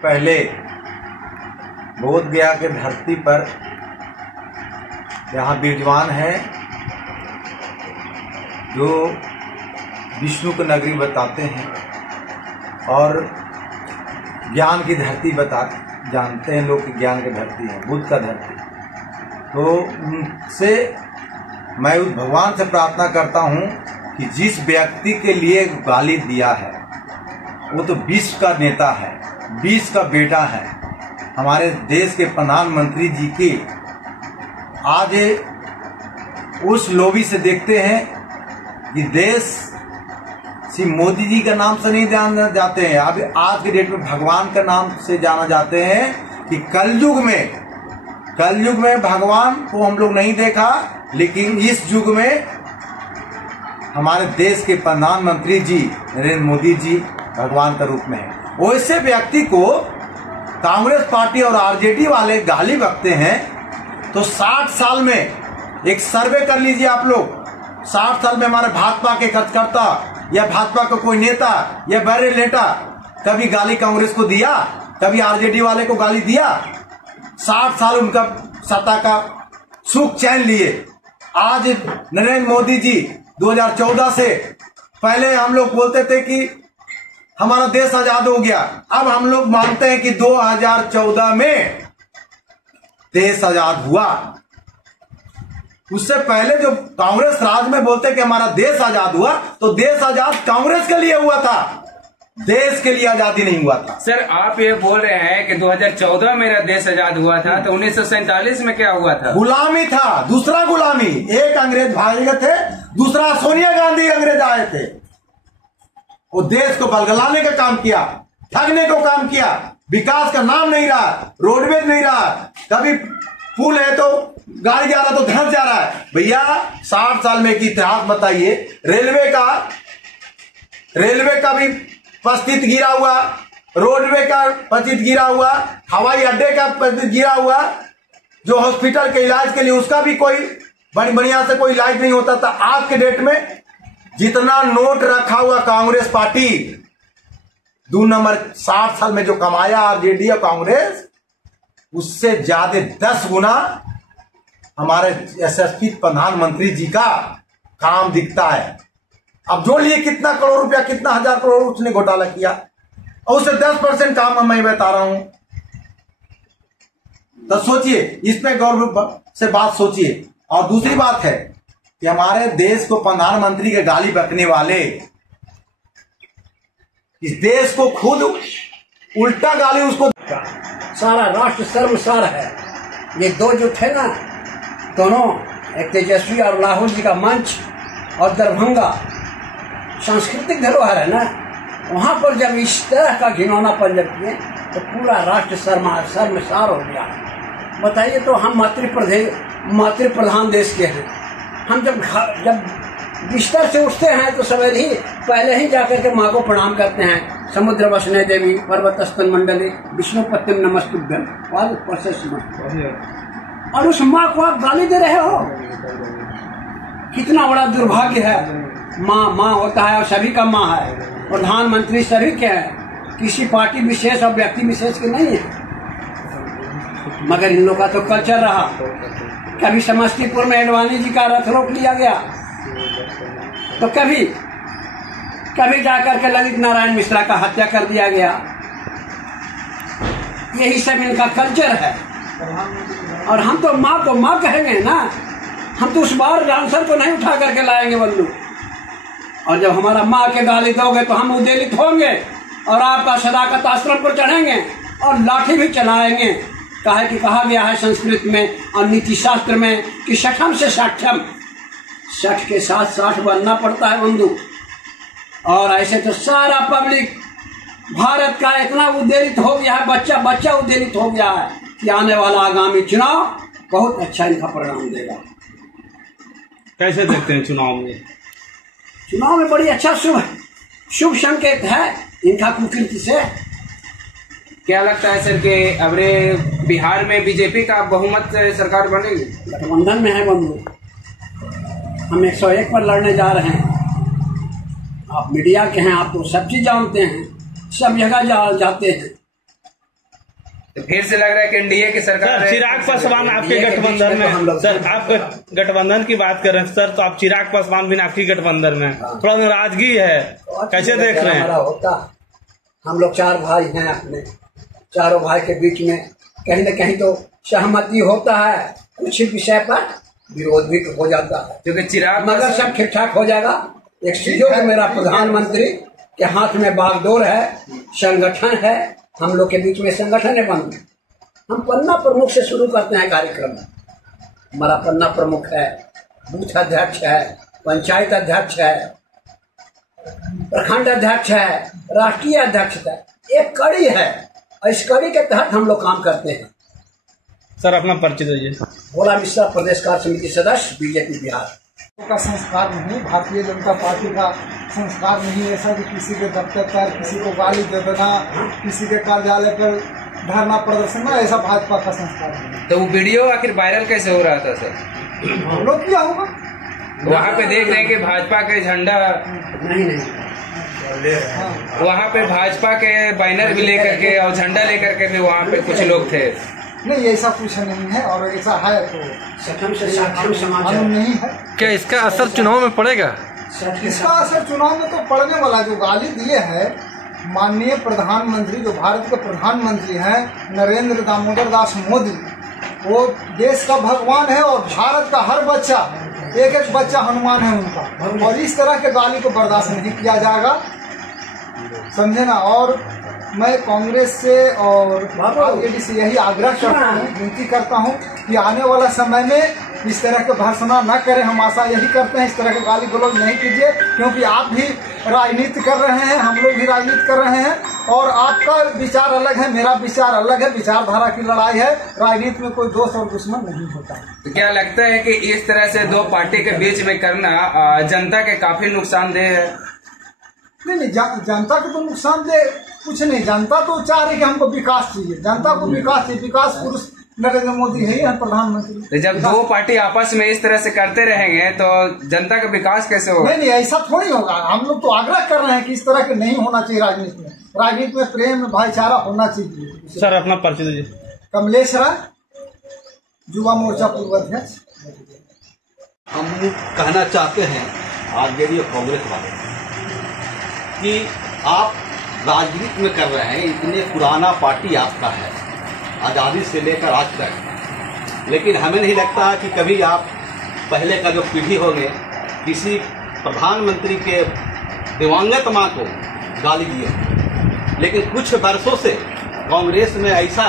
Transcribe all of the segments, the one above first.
पहले बोधगया के धरती पर यहाँ विद्वान हैं जो विष्णु को नगरी बताते हैं और ज्ञान की धरती जानते हैं लोग कि ज्ञान की धरती है, बुद्ध का धरती। तो उनसे मैं उस भगवान से प्रार्थना करता हूँ कि जिस व्यक्ति के लिए गाली दिया है वो तो विश्व का नेता है, विश्व का बेटा है, हमारे देश के प्रधानमंत्री जी की। आज उस लोभी से देखते हैं कि देश सिर्फ मोदी जी का नाम से नहीं जाना जाते हैं, अब आज के डेट में भगवान का नाम से जाना जाते हैं कि कलयुग में भगवान को हम लोग नहीं देखा, लेकिन इस युग में हमारे देश के प्रधानमंत्री जी नरेंद्र मोदी जी भगवान का रूप में है। वैसे व्यक्ति को कांग्रेस पार्टी और आरजेडी वाले गाली बकते हैं। तो 60 साल में एक सर्वे कर लीजिए आप लोग, 60 साल में हमारे भाजपा के कार्यकर्ता या भाजपा का कोई नेता या बड़े नेता कभी गाली कांग्रेस को दिया, कभी आरजेडी वाले को गाली दिया? 60 साल उनका सत्ता का सुख चैन लिए। आज नरेंद्र मोदी जी 2014 से पहले हम लोग बोलते थे कि हमारा देश आजाद हो गया, अब हम लोग मानते हैं कि 2014 में देश आजाद हुआ। उससे पहले जो कांग्रेस राज में बोलते कि हमारा देश आजाद हुआ, तो देश आजाद कांग्रेस के लिए हुआ था, देश के लिए आजादी नहीं हुआ था। सर आप ये बोल रहे हैं कि 2014 मेरा देश आजाद हुआ था, तो 1947 में क्या हुआ था? गुलामी था, दूसरा गुलामी। एक अंग्रेज भाग गए थे, दूसरा सोनिया गांधी अंग्रेज आए थे। वो देश को बलगलाने का काम किया, ठगने को काम किया, विकास का नाम नहीं रहा, रोडवेज नहीं रहा, कभी पुल है तो गाड़ी जा रहा तो धंस जा रहा है। भैया 60 साल में एक इतिहास बताइए, रेलवे का भी पस्तित गिरा हुआ, रोडवे का पस्तित गिरा हुआ, हवाई अड्डे का पस्तित गिरा हुआ, जो हॉस्पिटल के इलाज के लिए उसका भी कोई बढ़िया से कोई इलाज नहीं होता था। आज के डेट में जितना नोट रखा हुआ कांग्रेस पार्टी, 2 नंबर 60 साल में जो कमाया आरजेडी और कांग्रेस, उससे ज्यादा 10 गुना हमारे यशस्वी प्रधानमंत्री जी का काम दिखता है। अब जो लिए कितना करोड़ रुपया, कितना हजार करोड़ उसने घोटाला किया, और उससे 10% काम मैं बता रहा हूं। तो सोचिए, इसमें गौरव से बात सोचिए। और दूसरी बात है कि हमारे देश को प्रधानमंत्री के गाली बकने वाले इस देश को खुद उल्टा गाली उसको। सारा राष्ट्र शर्मसार है। ये दो जो थे ना, दोनों, एक तेजस्वी और राहुल जी का मंच और दरभंगा सांस्कृतिक धरोहर है ना, वहां पर जब इस तरह का घिनौनापन जब किए तो पूरा राष्ट्र शर्मसार हो गया। बताइए, तो हम मातृ प्रधान देश के हैं। हम जब बिस्तर से उठते हैं तो सवेरे ही पहले ही जाकर के माँ को प्रणाम करते हैं। समुद्र वसने देवी पर्वतस्तन मंडले विष्णु पत्तिम नमस्तुभ्यम, और उस माँ को आप गाली दे रहे हो। कितना बड़ा दुर्भाग्य है। माँ होता है और सभी का माँ है, प्रधानमंत्री सभी के हैं, किसी पार्टी विशेष और व्यक्ति विशेष के नहीं है। मगर इन लोगों का तो कल्चर रहा। कभी समस्तीपुर में एडवाणी जी का रथ रोक लिया गया, तो कभी जाकर के ललित नारायण मिश्रा का हत्या कर दिया गया। यही सब इनका कल्चर है। और हम तो माँ को माँ कहेंगे ना, हम तो उस बार डांसर को नहीं उठा करके लाएंगे बल्लू। और जब हमारा माँ के गाली दोगे तो हम उद्वेलित होंगे और आपका सदाकत आश्रम पर चढ़ेंगे और लाठी भी चलाएंगे। काहे कि कहा गया है संस्कृत में और नीति शास्त्र में कि शठम से साठ्यम, 60 के साथ 60 बनना पड़ता है बंधु। और ऐसे तो सारा पब्लिक भारत का इतना उद्वेलित हो गया है, बच्चा उद्वेलित हो गया है कि आने वाला आगामी चुनाव बहुत अच्छा इनका परिणाम देगा। कैसे देखते हैं चुनाव में? चुनाव में बड़ी अच्छा शुभ संकेत है इनका कुकीर्ति से। क्या लगता है सर कि अब बिहार में बीजेपी का बहुमत सरकार बनेगी? गठबंधन में है बंधु, हम 101 पर लड़ने जा रहे हैं। आप मीडिया के हैं, आप तो सब चीज जानते हैं, सब जगह जाते हैं। फिर से लग रहा है कि एनडीए की सरकार सर चिराग पासवान आपके गठबंधन में, सर आप गठबंधन की बात कर रहे हैं सर, तो आप चिराग पासवान भी आपकी गठबंधन में, थोड़ा नाराजगी है, कैसे देख रहे हैं? होता हम लोग 4 भाई हैं, अपने चारों भाई के बीच में कहीं न कहीं तो सहमति होता है, कुछ विषय पर विरोध भी हो जाता है, क्योंकि चिराग मगर सब ठीक ठाक हो जाएगा। एक सुयोग मेरा प्रधानमंत्री के हाथ में बागडोर है, संगठन है, हम लोग के बीच में संगठन है बंद। हम पन्ना प्रमुख से शुरू करते हैं कार्यक्रम। हमारा पन्ना प्रमुख है, बूथ अध्यक्ष है, पंचायत अध्यक्ष है, प्रखंड अध्यक्ष है, राष्ट्रीय अध्यक्ष है, एक कड़ी है। इस कड़ी के तहत हम लोग काम करते हैं। सर अपना परिचय दीजिए। भोला मिश्रा, प्रदेश कार्य समिति सदस्य, बीजेपी बिहार। का संस्कार नहीं, भारतीय जनता पार्टी का संस्कार नहीं ऐसा कि किसी के दफ्तर पर किसी को गाली दे देना, किसी के कार्यालय पर धरना प्रदर्शन, ऐसा भाजपा का संस्कार नहीं। तो वो वीडियो आखिर वायरल कैसे हो रहा था सर? हम लोग किया होगा, वहाँ पे देख रहे हैं कि भाजपा के झंडा नहीं वहाँ पे भाजपा के बैनर भी लेकर के और झंडा लेकर के भी वहाँ पे कुछ लोग थे। नहीं ऐसा कुछ नहीं है, और ऐसा है तो सक्षम से साक्षम समाज कानून नहीं है। क्या इसका असर चुनाव में पड़ेगा? इसका असर चुनाव में तो पड़ने वाला। जो गाली दिए है माननीय प्रधानमंत्री, जो भारत के प्रधानमंत्री हैं नरेंद्र दामोदर दास मोदी, वो देश का भगवान है और भारत का हर बच्चा, एक एक बच्चा हनुमान है उनका, और इस तरह के गाली को बर्दाश्त नहीं किया जाएगा, समझे ना। और मैं कांग्रेस से और आरजेडी से यही आग्रह करता हूँ, विनती करता हूँ कि आने वाला समय में इस तरह के भर्सना न करें। हम आशा यही करते हैं इस तरह के गाली गलौज नहीं कीजिए, क्योंकि आप भी राजनीति कर रहे हैं, हम लोग भी राजनीति कर रहे हैं, और आपका विचार अलग है, मेरा विचार अलग है, विचारधारा की लड़ाई है। राजनीति में कोई दोस्त और दुश्मन नहीं होता। तो क्या लगता है कि इस तरह से दो पार्टी के बीच में करना जनता के काफी नुकसानदेह है? नहीं, जनता को तो नुकसानदेह कुछ नहीं। जनता तो चाह रही कि हमको विकास चाहिए, जनता को विकास चाहिए। विकास पुरुष नरेंद्र मोदी है, ही प्रधानमंत्री। तो जब दो पार्टी आपस में इस तरह से करते रहेंगे तो जनता का विकास कैसे होगा? नहीं, ऐसा थोड़ी होगा। हम लोग तो आग्रह कर रहे हैं कि इस तरह के नहीं होना चाहिए। राजनीति में, राजनीति में प्रेम भाईचारा होना चाहिए। सर अपना परिचय दीजिए। कमलेश राय, युवा मोर्चा पूर्व अध्यक्ष। हम कहना चाहते हैं आरजेडी और कांग्रेस वाले कि आप राजनीति में कर रहे हैं, इतने पुराना पार्टी आपका है आज़ादी से लेकर आज तक, लेकिन हमें नहीं लगता कि कभी आप पहले का जो पीढ़ी होंगे किसी प्रधानमंत्री के दिवंगत मां को गाली दिए। लेकिन कुछ वर्षों से कांग्रेस में ऐसा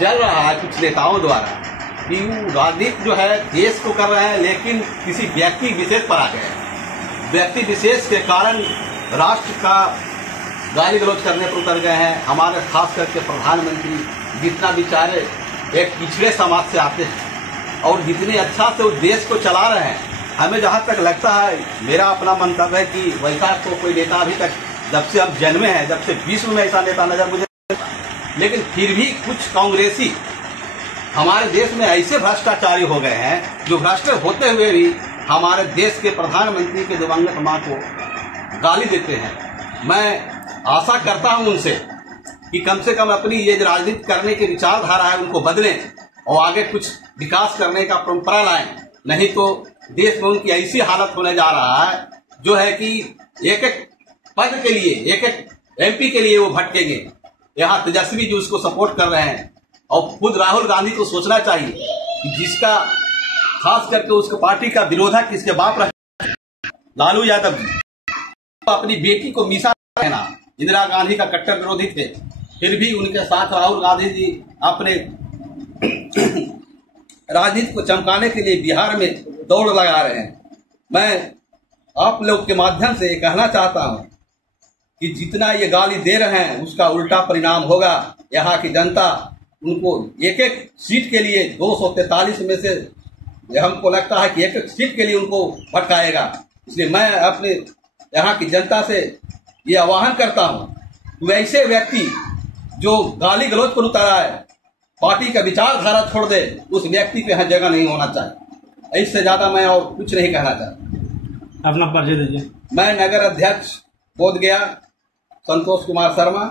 चल रहा है कुछ नेताओं द्वारा कि वो राजनीति जो है देश को कर रहे हैं, लेकिन किसी व्यक्ति विशेष पर आ गए। व्यक्ति विशेष के कारण राष्ट्र का गाली गलौज करने पर उतर गए हैं। हमारे खास करके प्रधानमंत्री जितना बेचारे एक पिछड़े समाज से आते हैं और जितने अच्छा से उस देश को चला रहे हैं, हमें जहाँ तक लगता है, मेरा अपना मंतव्य है कि वैसा तो कोई नेता अभी तक जब से हम जन्मे हैं, जब से विश्व में ऐसा नेता नजर मुझे, लेकिन फिर भी कुछ कांग्रेसी हमारे देश में ऐसे भ्रष्टाचारी हो गए हैं जो भ्रष्ट होते हुए भी हमारे देश के प्रधानमंत्री के दिवंगत मां को गाली देते हैं। मैं आशा करता हूं उनसे कि कम से कम अपनी ये राजनीति करने की विचारधारा है उनको बदलें और आगे कुछ विकास करने का परंपरा लाएं, नहीं तो देश में उनकी ऐसी हालत होने जा रहा है जो है कि एक एक पद के लिए, एक एक एमपी के लिए वो भटकेंगे। यहाँ तेजस्वी जी उसको सपोर्ट कर रहे हैं और खुद राहुल गांधी को सोचना चाहिए कि जिसका खास करके उसके पार्टी का विरोधक इसके बाप रहे लालू यादव जी, अपनी बेटी को मीसा रहना, इंदिरा गांधी का कट्टर विरोधी थे, फिर भी उनके साथ राहुल गांधी जी अपने राजनीति को चमकाने के लिए बिहार में दौड़ लगा रहे हैं। मैं आप लोग के माध्यम से ये कहना चाहता हूं कि जितना ये गाली दे रहे हैं उसका उल्टा परिणाम होगा। यहाँ की जनता उनको एक एक सीट के लिए 243 में से हमको लगता है कि एक एक सीट के लिए उनको भटकाएगा। इसलिए मैं अपने यहाँ की जनता से ये आह्वान करता हूँ, वैसे व्यक्ति जो गाली गलौज पर उतारा है, पार्टी का विचारधारा छोड़ दे, उस व्यक्ति पे यहाँ जगह नहीं होना चाहिए। इससे ज्यादा मैं और कुछ नहीं कहना चाहता। अपना परिचय दीजिए। मैं नगर अध्यक्ष बोधगया संतोष कुमार शर्मा,